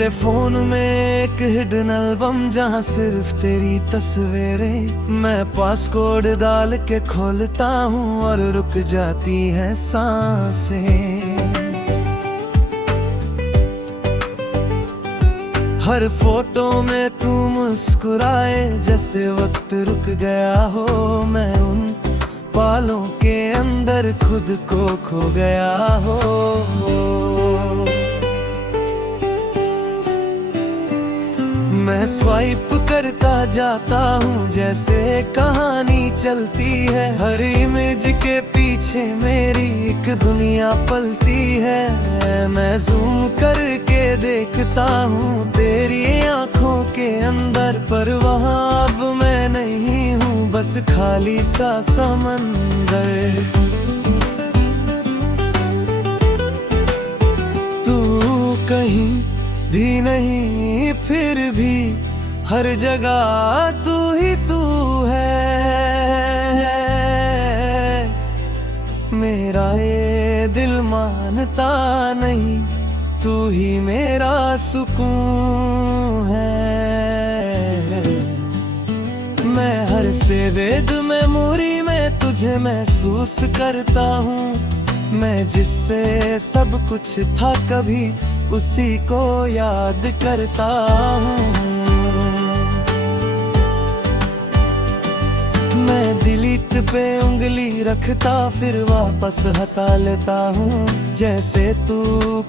मेरे फोन में एक हिडन एल्बम जहाँ सिर्फ तेरी तस्वीरें, मैं पासकोड डाल के खोलता हूँ और रुक जाती है सांसें। हर फोटो में तू मुस्कुराए जैसे वक्त रुक गया हो, मैं उन पालों के अंदर खुद को खो गया हो। मैं स्वाइप करता जाता हूँ जैसे कहानी चलती है, हर इमेज के पीछे मेरी एक दुनिया पलती है। मैं जूम करके देखता हूँ तेरी आंखों के अंदर, पर वहाँ अब मैं नहीं हूँ, बस खाली सा समंदर। तू कहीं भी नहीं, फिर भी हर जगह तू ही तू है। मेरा ये दिल मानता नहीं, तू ही मेरा सुकून है। मैं हर सेवेद मेमोरी में तुझे महसूस करता हूँ, मैं जिससे सब कुछ था कभी उसी को याद करता हूँ। मैं डिलीट पे उंगली रखता फिर वापस हटा लेता हूँ, जैसे तू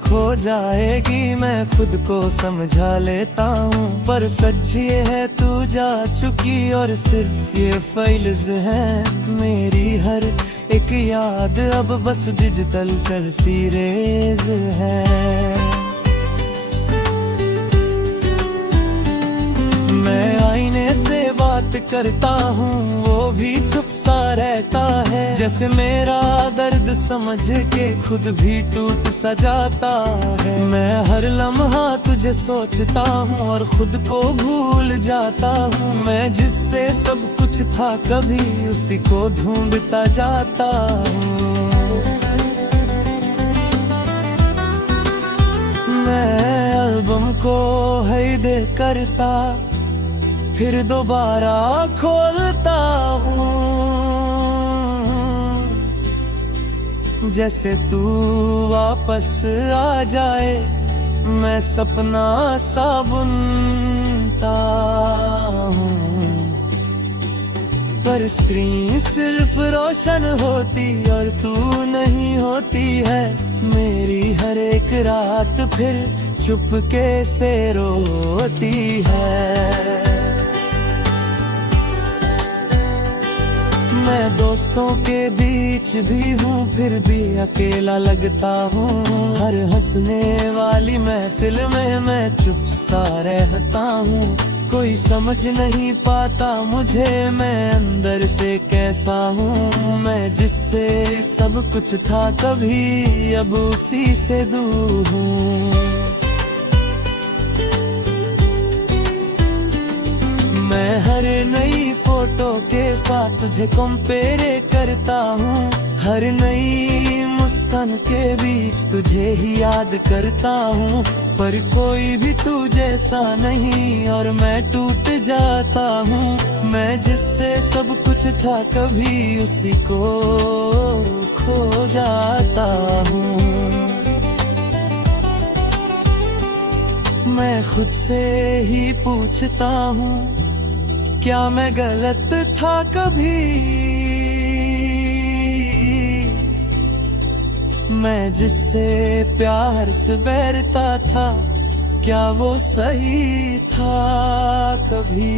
खो जाएगी मैं खुद को समझा लेता हूँ। पर सच ये है तू जा चुकी और सिर्फ ये फाइल्स हैं मेरी, हर एक याद अब बस डिजिटल चल सी रेज है। मैं आईने से बात करता हूँ वो भी चुप सा रहता है, जैसे मेरा दर्द समझ के खुद भी टूट सा जाता है। मैं हर लम्हा तुझे सोचता हूँ और खुद को भूल जाता हूँ, मैं जिससे सब कुछ था कभी उसी को ढूंढता जाता हूँ। मैं एल्बम को है दे करता फिर दोबारा खोलता हूँ, जैसे तू वापस आ जाए मैं सपना सा बुनता हूँ। पर स्क्रीन सिर्फ रोशन होती और तू नहीं होती है, मेरी हर एक रात फिर चुपके से रोती है। मैं दोस्तों के बीच भी हूँ फिर भी अकेला लगता हूँ, हर हंसने वाली महफिल में मैं चुप सा रहता हूँ। कोई समझ नहीं पाता मुझे मैं अंदर से कैसा हूँ, मैं जिससे सब कुछ था कभी अब उसी से दूर हूँ। मैं हर नई फोटो के साथ तुझे कंपेयर करता हूँ, हर नई मुस्कान के बीच तुझे ही याद करता हूँ। पर कोई भी तू जैसा नहीं और मैं टूट जाता हूँ, मैं जिससे सब कुछ था कभी उसी को खो जाता हूँ। मैं खुद से ही पूछता हूँ क्या मैं गलत था कभी, मैं जिससे प्यार से बैरता था क्या वो सही था कभी।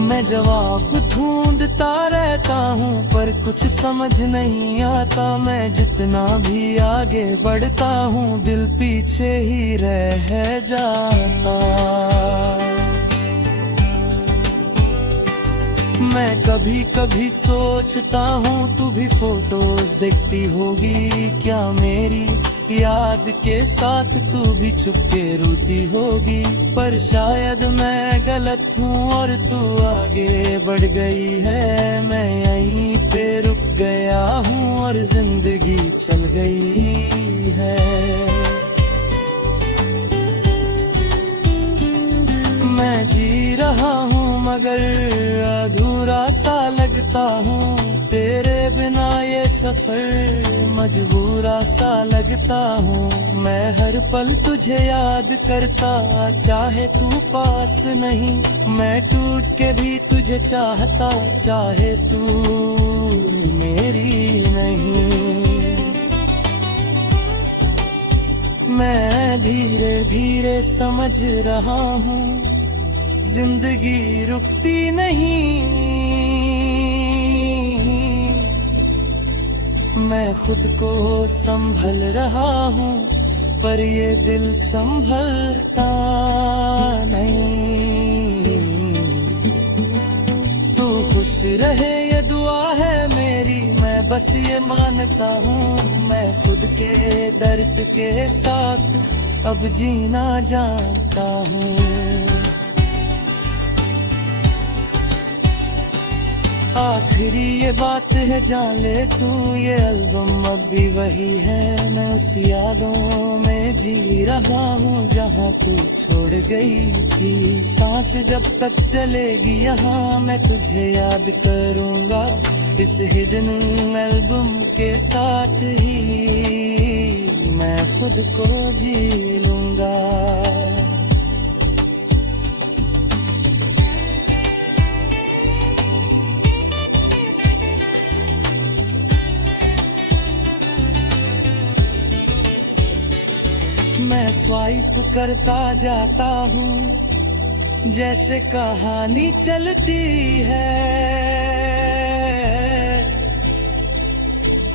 मैं जवाब ढूंढता रहता हूँ पर कुछ समझ नहीं आता, मैं जितना भी आगे बढ़ता हूँ दिल पीछे ही रह जाता। मैं कभी कभी सोचता हूँ तू भी फोटोज देखती होगी, क्या मेरी याद के साथ तू भी चुपके रोती होगी। पर शायद मैं गलत हूँ और तू आगे बढ़ गई है, मैं यहीं पे रुक गया हूँ और जिंदगी चल गई है। मैं जी रहा हूँ मगर अधूरा सा लगता हूँ, तेरे बिना ये सफर मजबूरा सा लगता हूँ। मैं हर पल तुझे याद करता, चाहे तू पास नहीं, मैं टूट के भी तुझे चाहता, चाहे तू मेरी नहीं। मैं धीरे धीरे समझ रहा हूँ, जिंदगी रुकती नहीं। मैं खुद को संभल रहा हूँ, पर ये दिल संभलता नहीं। तू खुश रहे ये दुआ है मेरी, मैं बस ये मानता हूँ। मैं खुद के दर्द के साथ अब जीना जानता हूँ। आखिरी ये बात है जान ले तू, ये एल्बम अब भी वही है। मैं उस यादों में जी रहा हूँ जहाँ तू छोड़ गई थी। सांस जब तक चलेगी यहाँ मैं तुझे याद करूँगा, इस हिडन एल्बम के साथ ही मैं खुद को जी लूँगा। मैं स्वाइप करता जाता हूँ, जैसे कहानी चलती है।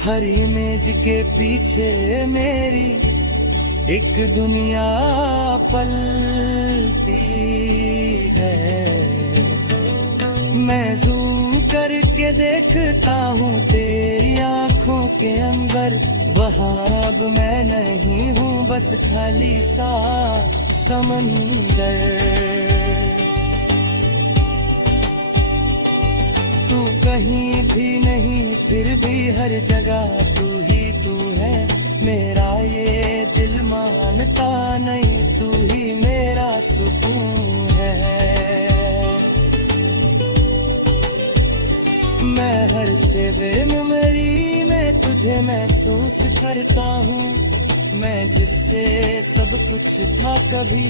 हर इमेज के पीछे मेरी एक दुनिया पलती है। मैं जूम करके देखता हूँ तेरी आंखों के अंदर, वहाँ अब मैं नहीं हूँ, बस खाली सा समंदर। तू कहीं भी नहीं फिर भी हर जगह तू ही तू है। मेरा ये दिल मानता नहीं, तू ही मेरा सुकून है। मैं हर सेकंड मेरी में तुझे महसूस करता हूँ। मैं जिससे सब कुछ था कभी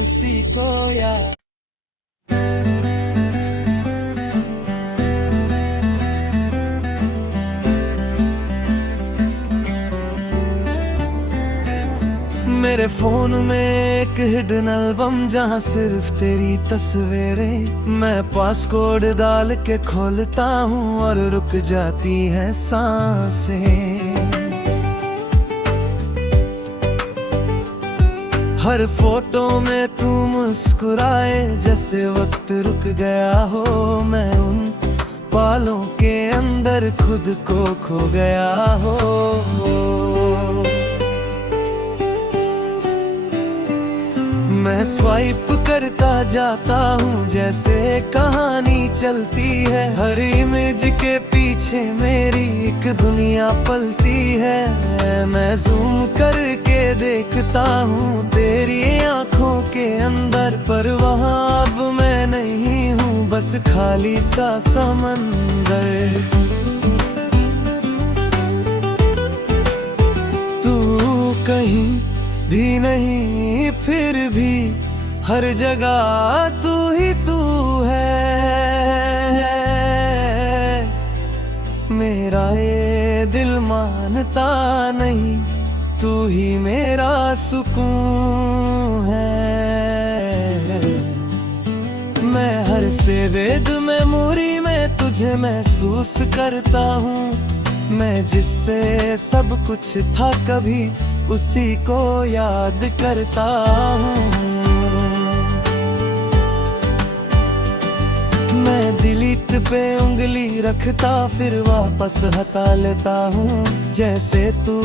उसी को याद। मेरे फोन में एक हिडन एल्बम जहाँ सिर्फ तेरी तस्वीरें। मैं पासकोड डाल के खोलता हूँ और रुक जाती है सांसें। हर फोटो में तू मुस्कुराए जैसे वक्त रुक गया हो। मैं उन पालों के अंदर खुद को खो गया हो। मैं स्वाइप करता जाता हूँ जैसे कहानी चलती है। हर इमेज के पीछे मेरी एक दुनिया पलती है। मैं जूम करके देखता हूँ तेरी आंखों के अंदर, पर वहाँ अब मैं नहीं हूँ, बस खाली सा समंदर। तू कहीं भी नहीं फिर भी हर जगह तू ही तू है। मेरा ये दिल मानता नहीं, तू ही मेरा सुकून है। मैं हर सेकंड मेमोरी में तुझे महसूस करता हूँ। मैं जिससे सब कुछ था कभी उसी को याद करता हूँ। मैं डिलीट पे उंगली रखता फिर वापस हटा लेता हूँ। जैसे तू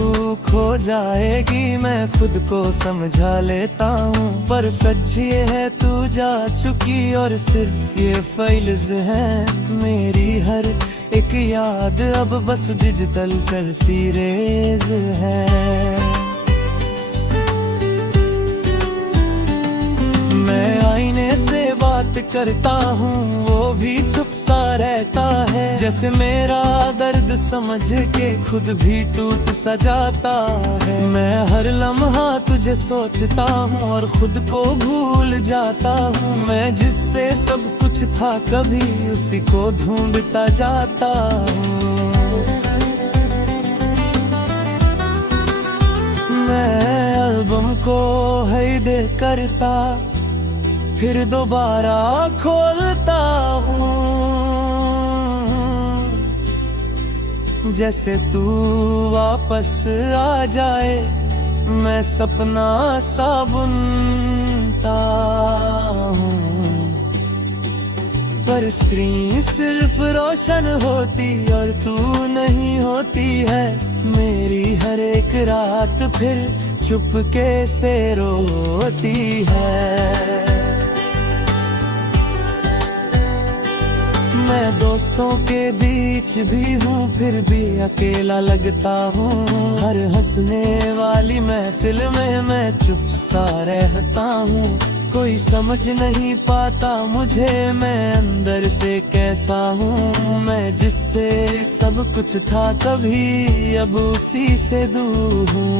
खो जाएगी मैं खुद को समझा लेता हूँ। पर सच ये है तू जा चुकी और सिर्फ ये फाइल्स हैं। मेरी हर एक याद अब बस डिजिटल चलती रेज है। मैं आईने से करता हूँ वो भी चुप सा रहता है। जैसे मेरा दर्द समझ के खुद भी टूट सा जाता है। मैं हर लम्हा तुझे सोचता हूँ और खुद को भूल जाता हूँ। मैं जिससे सब कुछ था कभी उसी को ढूंढता जाता हूँ। मैं एल्बम को है दे करता फिर दोबारा खोलता हूँ। जैसे तू वापस आ जाए मैं सपना सा बुनता हूँ। पर स्क्रीन सिर्फ रोशन होती और तू नहीं होती है। मेरी हर एक रात फिर चुपके से रोती है। मैं दोस्तों के बीच भी हूँ फिर भी अकेला लगता हूँ। हर हंसने वाली महफिल में मैं चुप सा रहता हूँ। कोई समझ नहीं पाता मुझे मैं अंदर से कैसा हूँ। मैं जिससे सब कुछ था कभी अब उसी से दूर हूँ।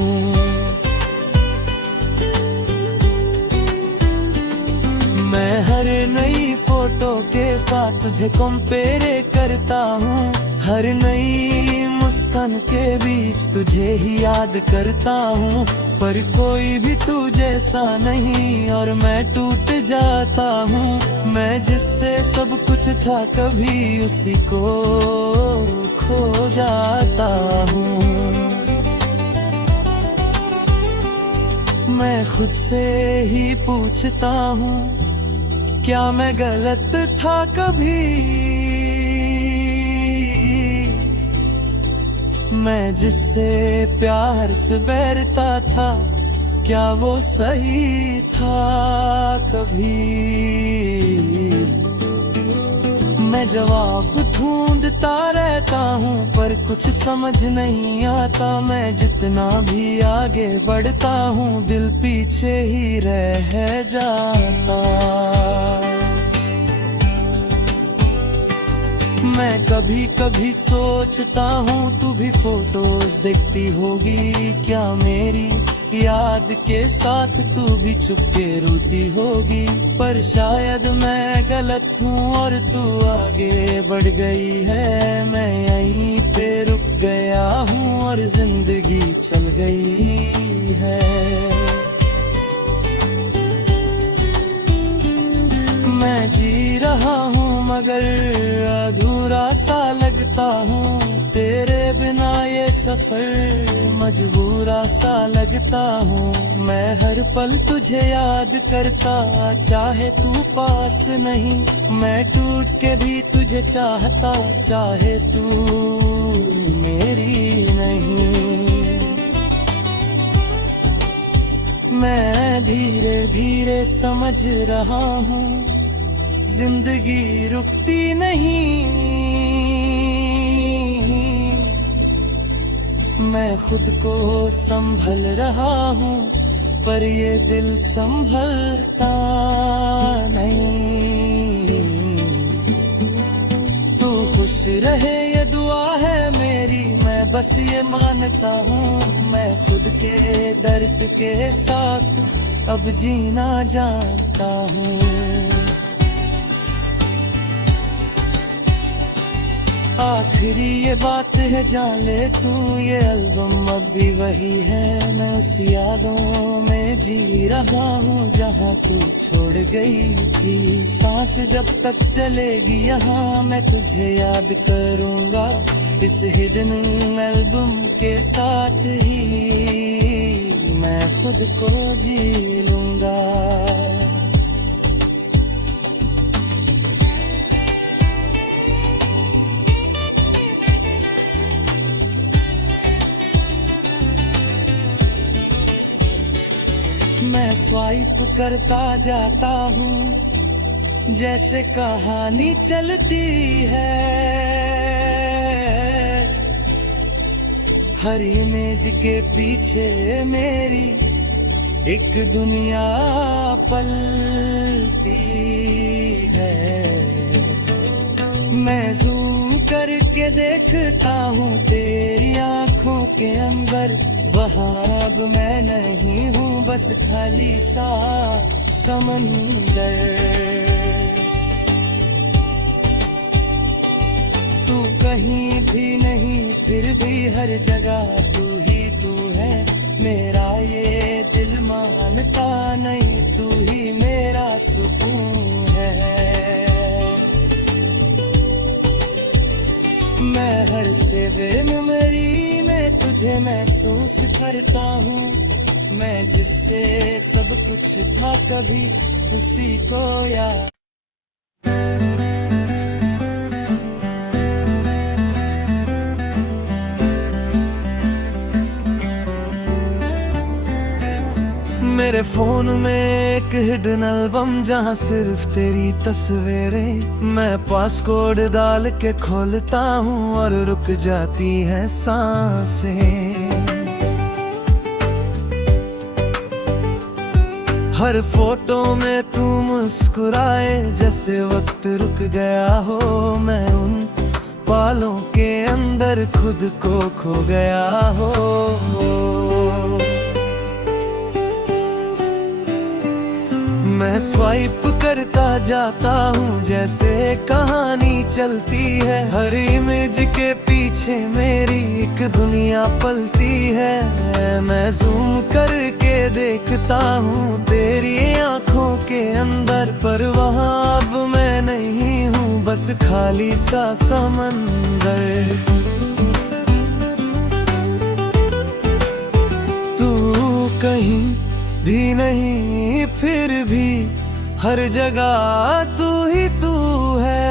मैं हर नई फोटो के साथ तुझे कंपेयर करता हूँ। हर नई मुस्कान के बीच तुझे ही याद करता हूँ। पर कोई भी तू जैसा नहीं और मैं टूट जाता हूँ। मैं जिससे सब कुछ था कभी उसी को खो जाता हूँ। मैं खुद से ही पूछता हूँ क्या मैं गलत था कभी। मैं जिससे प्यार से बैरता था क्या वो सही था कभी। मैं जवाब ढूंढता रहता हूँ पर कुछ समझ नहीं आता। मैं जितना भी आगे बढ़ता हूँ दिल पीछे ही रह जाता। मैं कभी कभी सोचता हूँ तू भी फोटोज देखती होगी क्या मेरी याद के साथ तू भी चुपके रोती होगी। पर शायद मैं गलत हूँ और तू आगे बढ़ गई है। मैं यहीं पे रुक गया हूँ और जिंदगी चल गई है। मैं जी रहा हूँ मगर अधूरा सा लगता हूँ। तेरे बिना ये सफर मजबूरा सा लगता हूँ। मैं हर पल तुझे याद करता चाहे तू पास नहीं। मैं टूट के भी तुझे चाहता चाहे तू मेरी नहीं। मैं धीरे धीरे समझ रहा हूँ जिंदगी रुकती नहीं। मैं खुद को संभल रहा हूँ पर ये दिल संभलता नहीं। तू खुश रहे ये दुआ है मेरी मैं बस ये मानता हूँ। मैं खुद के दर्द के साथ अब जीना जानता हूँ। आखिरी ये बात है जान ले तू ये एल्बम अब भी वही है। मैं उस यादों में जी रहा हूँ जहाँ तू छोड़ गई थी। सांस जब तक चलेगी यहाँ मैं तुझे याद करूँगा। इस हिडन एल्बम के साथ ही मैं खुद को जी लूँगा। मैं स्वाइप करता जाता हूँ जैसे कहानी चलती है। हर इमेज के पीछे मेरी एक दुनिया पलती है। देखता हूँ तेरी आंखों के अंदर, वहाँ अब मैं नहीं हूँ बस खाली सा समंदर। तू कहीं भी नहीं फिर भी हर जगह तू ही तू है, मेरा ये दिल मानता नहीं, तू ही मेरा सुकून है। मैं हर सेकंड मेरी में तुझे महसूस करता हूँ, मैं जिससे सब कुछ था कभी उसी को याद। मेरे फोन में एक हिडन एल्बम जहाँ सिर्फ तेरी तस्वीरें, मैं पासकोड डाल के खोलता हूँ और रुक जाती है सांसें। हर फोटो में तू मुस्कुराए जैसे वक्त रुक गया हो, मैं उन पालों के अंदर खुद को खो गया हो। मैं स्वाइप करता जाता हूँ जैसे कहानी चलती है, हर इमेज के पीछे मेरी एक दुनिया पलती है। मैं जूम करके देखता हूँ तेरी आंखों के अंदर, पर वहाँ अब मैं नहीं हूँ बस खाली सा समंदर। तू कहीं भी नहीं फिर भी हर जगह तू ही तू है,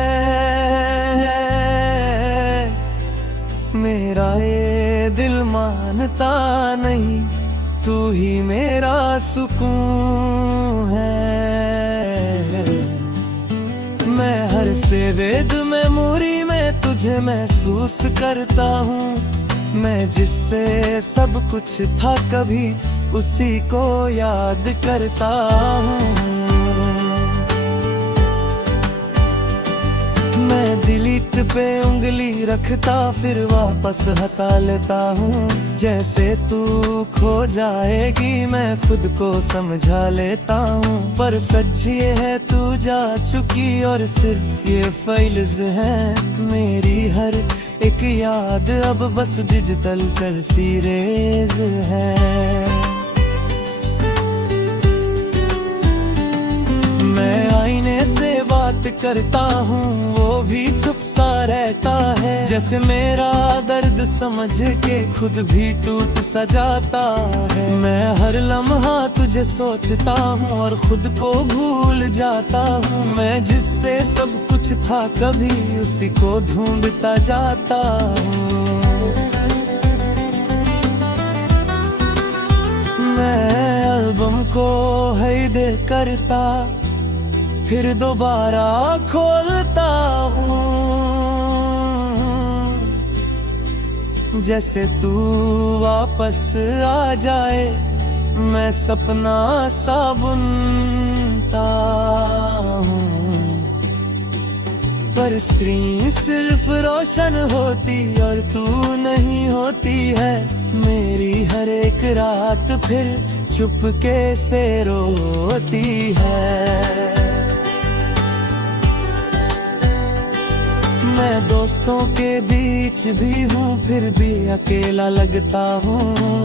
मेरा ये दिल मानता नहीं, तू ही मेरा सुकून है। मैं हर सेकंड मेमोरी में तुझे महसूस करता हूँ, मैं जिससे सब कुछ था कभी उसी को याद करता हूँ। मैं डिलीट पे उंगली रखता फिर वापस हटा लेता हूँ, जैसे तू खो जाएगी मैं खुद को समझा लेता हूँ। पर सच ये है तू जा चुकी और सिर्फ ये फाइल्स हैं, मेरी हर एक याद अब बस डिजिटल चल सी रेज है। मैं आईने से बात करता हूँ वो भी चुप सा रहता है, जैसे मेरा दर्द समझ के खुद भी टूट सा जाता है। मैं हर लम्हा तुझे सोचता हूँ और खुद को भूल जाता हूँ, मैं जिससे सब कुछ था कभी उसी को ढूंढता जाता हूँ। मैं एल्बम को है दे करता फिर दोबारा खोलता हूँ, जैसे तू वापस आ जाए मैं सपना सा बुनता हूँ। पर स्क्रीन सिर्फ रोशन होती और तू नहीं होती है, मेरी हर एक रात फिर चुपके से रोती है। मैं दोस्तों के बीच भी हूँ फिर भी अकेला लगता हूँ,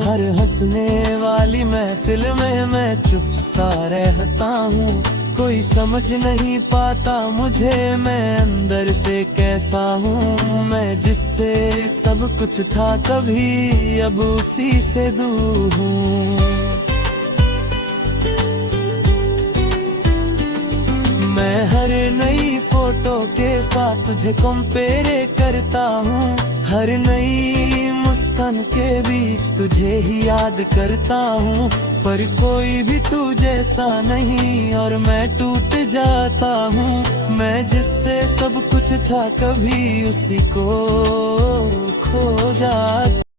हर हंसने वाली महफिल में मैं चुप सा रहता हूँ। कोई समझ नहीं पाता मुझे मैं अंदर से कैसा हूँ, मैं जिससे सब कुछ था कभी अब उसी से दूर हूँ। मैं हर नई फोटो के साथ तुझे कंपेयर करता हूँ, हर नई मुस्कान के बीच तुझे ही याद करता हूँ। पर कोई भी तू जैसा नहीं और मैं टूट जाता हूँ, मैं जिससे सब कुछ था कभी उसी को